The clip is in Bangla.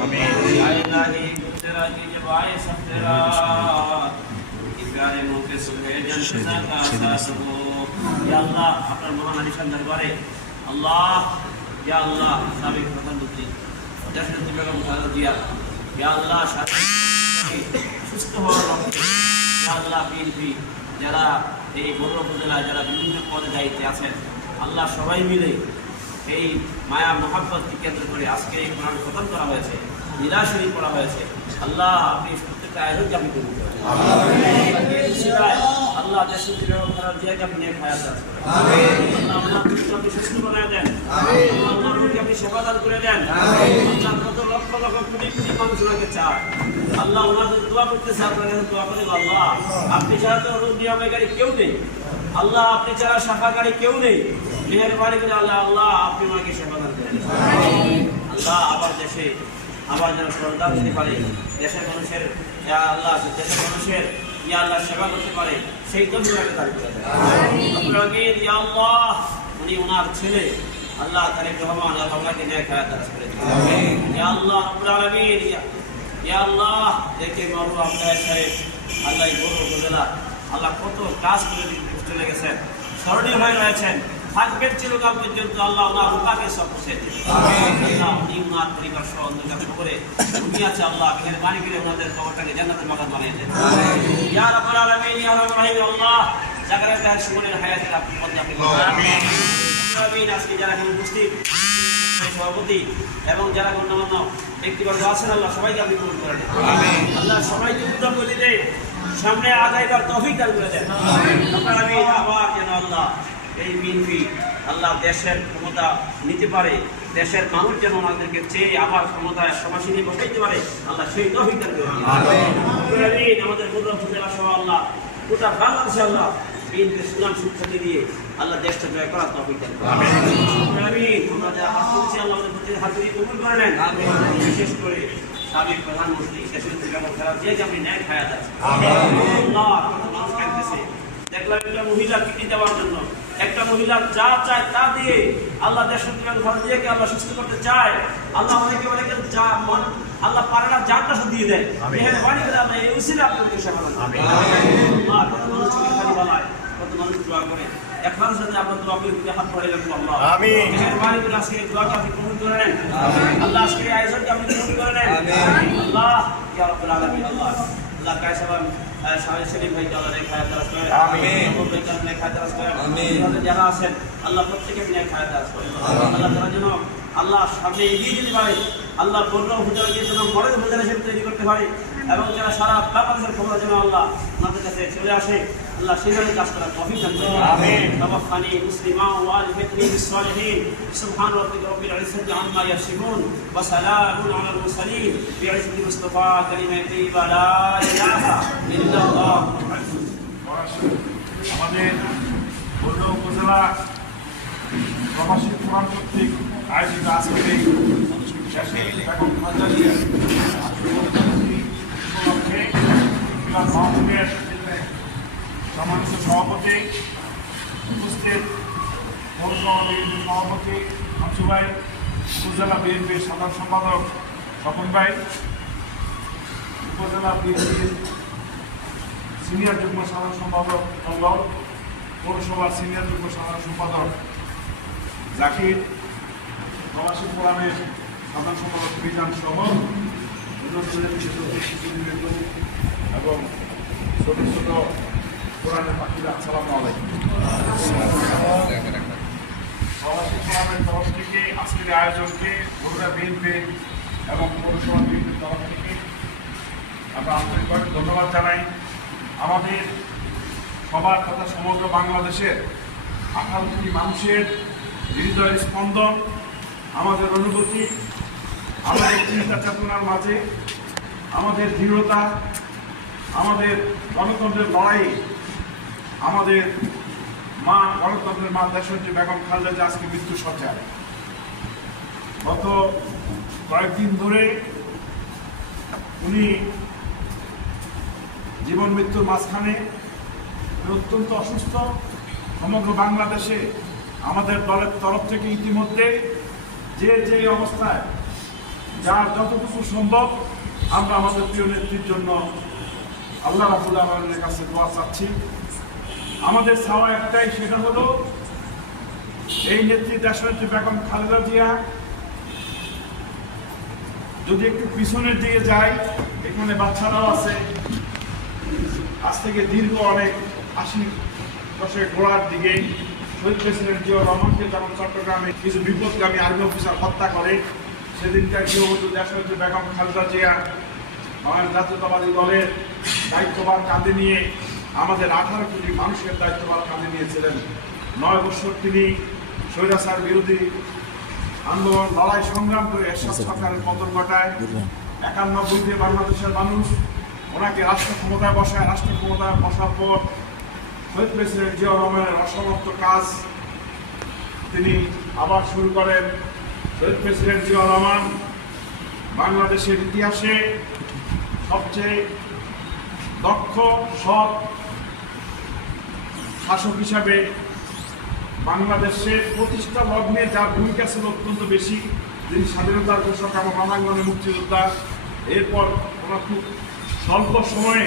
आमीन या इलाही तेरा की जब आए सब तेरा प्यारे मुंह के सुबह जन्नत का आसास हो या अल्लाह আপনার মহান আলিশান দরবারে আল্লাহ या अल्लाह সাবেক প্রধানমন্ত্রী দেশনেত্রী বেগম খালেদা জিয়া या अल्लाह সুস্থ হওয়ার লক্ষ্যে या अल्लाह বিএনপি যারা এই বগুড়া উপজেলায় যারা বিভিন্ন পদে দায়িত্বে আছেন আল্লাহ সবাই মিলে এই মায়া মোহাব্বতকে কেন্দ্র করে আজকে এই কোরআন খতম করা হয়েছে নিরাশরী করা হয়েছে আল্লাহ আপনি প্রত্যেকটা আয়োজনকে আপনি কবুল করেন আল্লাহ দেশের বেগম খালেদা জিয়াকে আপনি নেক হায়াত দান করেন আল্লাহ আপনি সুস্থ বানায় দেন আল্লাহ রূহকে আপনি সেবা দান করে দেন আল্লাহ কত লক্ষ লক্ষ কোটি কোটি মানুষ ওনাকে চায় আল্লাহ ওনাদের দোয়া করতেছে আপনার কাছে দোয়া করে আল্লাহ আপনি ছাড়া তো রোগ নিরাময়কারী কেউ নেই আল্লাহ আপনি ছাড়া শাফাকারী কেউ নেই মেহেরবানি করে আল্লাহ আল্লাহ আপনি ওনাকে সেবা দান করেন আল্লাহ আবার দেশে আবার যেন সরকার দিতে পারে দেশের মানুষের আল্লাহ দেশের মানুষের ইয়া আল্লাহ সেবা করতে পারে সেই জন্য ওনাকে দান করে দেন আমিন ইয়া আল্লাহ উনি ওনার ছেলে আল্লাহ তারিক রহমান আল্লাহকে নেক হায়াত দান করে দেন আমিন ইয়া আল্লাহ রাব্বুল আলামিন ইয়া আল্লাহ দেখে মারু আপনার সাহেব আল্লাহ বড় উপজেলা আল্লাহ কত কাজ করে চলে গেছেন স্মরণীয় হয়ে রয়েছেন থাকবেন চিরকাল পর্যন্ত আল্লাহ ওনার রূপাকে সব পৌঁছে দেন আল্লাহ উনি ওনার পরিবার সহ অন্ধকার করে উনি আছে আল্লাহ মেহেরবানি করে ওনাদের কবরটাকে জান্নাতের বাগান বানিয়ে দেন ইয়া রাব্বুল আলামিন ইয়া রাব্বুর রহিম আল্লাহ জাগারের তার সুমনের হায়াতের আপনি পদ্মা আপনি আমিন আমিন আজকে যারা এখানে উপস্থিত সভাপতি এবং যারা গণ্যমান্য ব্যক্তিবর্গ আছেন আল্লাহ সবাইকে আপনি কবুল করে নেন আমিন আল্লাহ সবাইকে উদ্যম করে দেন সামনে আগাইবার তৌফিক দান করে দেন আমিন আবার যেন আল্লাহ এই বিএনপি আল্লাহ দেশের ক্ষমতা নিতে পারে দেশের মানুষ যেন আমাদেরকে চেয়ে আবার ক্ষমতায় সমাসীনে বসাইতে পারে আল্লাহ সেই তৌফিক দান করে দেন আমিন আমাদের বগুড়া উপজেলা সহ আল্লাহ গোটা বাংলাদেশে আল্লাহ বিএনপির সুনাম সুখ্যাতি দিয়ে আল্লাহ দেশটা জয় করার তৌফিক দান করেন আমিন আমরা যারা হাত তুলছি আল্লাহ আমাদের প্রতি হাত দিয়ে কবুল করে নেন বিশেষ করে সাবেক প্রধানমন্ত্রী দেশনেত্রী বেগম খালেদা জিয়াকে আপনি ন্যায় হায়াত দান আল্লাহ কত মানুষ কাঁদতেছে দেখলাম একটা মহিলা কিডনি দেওয়ার জন্য একটা মহিলা যা চায় তা দিয়ে আল্লাহ দেশনেত্রী বেগম খালেদা জিয়াকে আল্লাহ সুস্থ করতে চায় আল্লাহ অনেকে অনেকে যা মন আল্লাহ পারে না জানটা দিয়ে দেয় মেহেরবানি করে আল্লাহ এই উসিলা আপনাদেরকে সেবা দান আমিন আল্লাহ কত মানুষ খালি বালায় কত মানুষ দোয়া করে একবার সাথে আপনার দোয়া করে দিতে হাত বাড়িয়ে রাখবো আল্লাহ আমিন মেহেরবানি করে আজকে দোয়াকে আপনি কবুল করে নেন আল্লাহ আজকে আয়োজনকে আপনি কবুল করে নেন আল্লাহ ইয়া রাব্বুল আলামিন আল্লাহ আল্লাহ কায়সাবান শাহিদ সেলিম ভাইকে আল্লাহ নেক হায়াত দারাজ করেন আমিন ভাইকে নেক হায়াত দারাজ করেন আমিন যারা আছেন আল্লাহ প্রত্যেককে নেক হায়াত দারাজ করেন আল্লাহ তারা যেন আল্লাহ সামনে এগিয়ে যেতে পারে আল্লাহ বড় উপজেলাকে যেন মডেল উপজেলা হিসেবে তৈরি করতে পারে এবং যারা সারা বাংলাদেশের খবর যেন আল্লাহ আমাদের কাছে চলে আসে আল্লাহ সেভাবে কাজ করার তৌফিক দান করুন আমিন তাওয়াফানি মুসলিমা ওয়া আলহিকনি বিসসালিহিন সুবহান রাব্বিকা রাব্বিল ইজ্জাতি আম্মা ইয়াসিফুন ওয়া সালামুন আলাল মুরসালিন বিইজ্জতি মুস্তাফা কালিমায়ে তাইয়্যিবা লা ইলাহা ইল্লাল্লাহ আমাদের বগুড়া উপজেলা প্রবাসী কোরআন কর্তৃক আয়োজিত আজকের এই বেগম খালেদা জিয়া উপলক্ষে মাহমুদের সম্মানিত সভাপতি উপস্থিত পৌরসভা বিএনপির সভাপতি মানসু ভাই উপজেলা বিএনপির সাধারণ সম্পাদক স্বপন ভাই উপজেলা বিএনপির সিনিয়র যুগ্ম সাধারণ সম্পাদক মঙ্গল পৌরসভার সিনিয়র যুগ্ম সাধারণ সম্পাদক জাকির প্রবাসী ফোরামের সাধারণ সম্পাদক বিধান সহ এবং ছোট ছোট কোরআনের পাখিরা আসসালামু আলাইকুম। প্রবাসী ফোরামের তরফ থেকে আজকের আয়োজনকে বগুড়া বিএনপি এবং পৌরসভা বিএনপির তরফ থেকে আমরা আন্তরিকভাবে ধন্যবাদ জানাই। আমাদের সবার তথা সমগ্র বাংলাদেশের 18 কোটি মানুষের হৃদয়ের স্পন্দন, আমাদের অনুভূতি, আমাদের চিন্তা চেতনার মাঝে আমাদের দৃঢ়তা, আমাদের গণতন্ত্রের লড়াই, আমাদের মা গণতন্ত্রের মা দেশনেত্রী বেগম খালেদা জিয়া আজকে মৃত্যু সজ্জায়। গত কয়েকদিন ধরে উনি জীবন মৃত্যুর মাঝখানে অত্যন্ত অসুস্থ। সমগ্র বাংলাদেশে আমাদের দলের তরফ থেকে ইতিমধ্যে যে অবস্থায় যার যতটুকু সম্ভব আমরা আমাদের প্রিয় নেত্রীর জন্য আল্লাহ রাব্বুল আলামিনের কাছে দোয়া চাচ্ছি। আমাদের চাওয়া একটাই, সেটা হলো এই নেত্রী দেশনেত্রী বেগম খালেদা জিয়া যদি একটু পিছনের দিকে যায়, এখানে বাচ্চারাও আছে, আজ থেকে দীর্ঘ অনেক 80 দশকের গোড়ার দিকে শহীদ প্রেসিডেন্ট জিয়াউর রহমানকে যখন চট্টগ্রামে কিছু বিপদগামী আর্মি অফিসার হত্যা করে, সেদিনকার গৃহবধূ দেশনেত্রী বেগম খালেদা জিয়া বাংলাদেশ জাতীয়তাবাদী দলের দায়িত্বভার কাঁধে নিয়ে আমাদের 18 কোটি মানুষের দায়িত্বভার কাঁধে নিয়েছিলেন। 9 বছর তিনি স্বৈরাচার বিরোধী আন্দোলন লড়াই সংগ্রাম করে এরশাদ সরকারের পতন ঘটায়। 91-তে বাংলাদেশের মানুষ ওনাকে রাষ্ট্র ক্ষমতায় বসার পর শহীদ প্রেসিডেন্ট জিয়াউর রহমানের অসমাপ্ত কাজ তিনি আবার শুরু করেন। শহীদ প্রেসিডেন্ট জিয়াউর রহমান বাংলাদেশের ইতিহাসে সবচেয়ে দক্ষ সৎ শাসক হিসাবে বাংলাদেশের প্রতিষ্ঠা লগ্নে যার ভূমিকা ছিল অত্যন্ত বেশি। তিনি স্বাধীনতার ঘোষক এবং রণাঙ্গনে মুক্তিযোদ্ধা। এরপর ওনার খুব স্বল্প সময়ে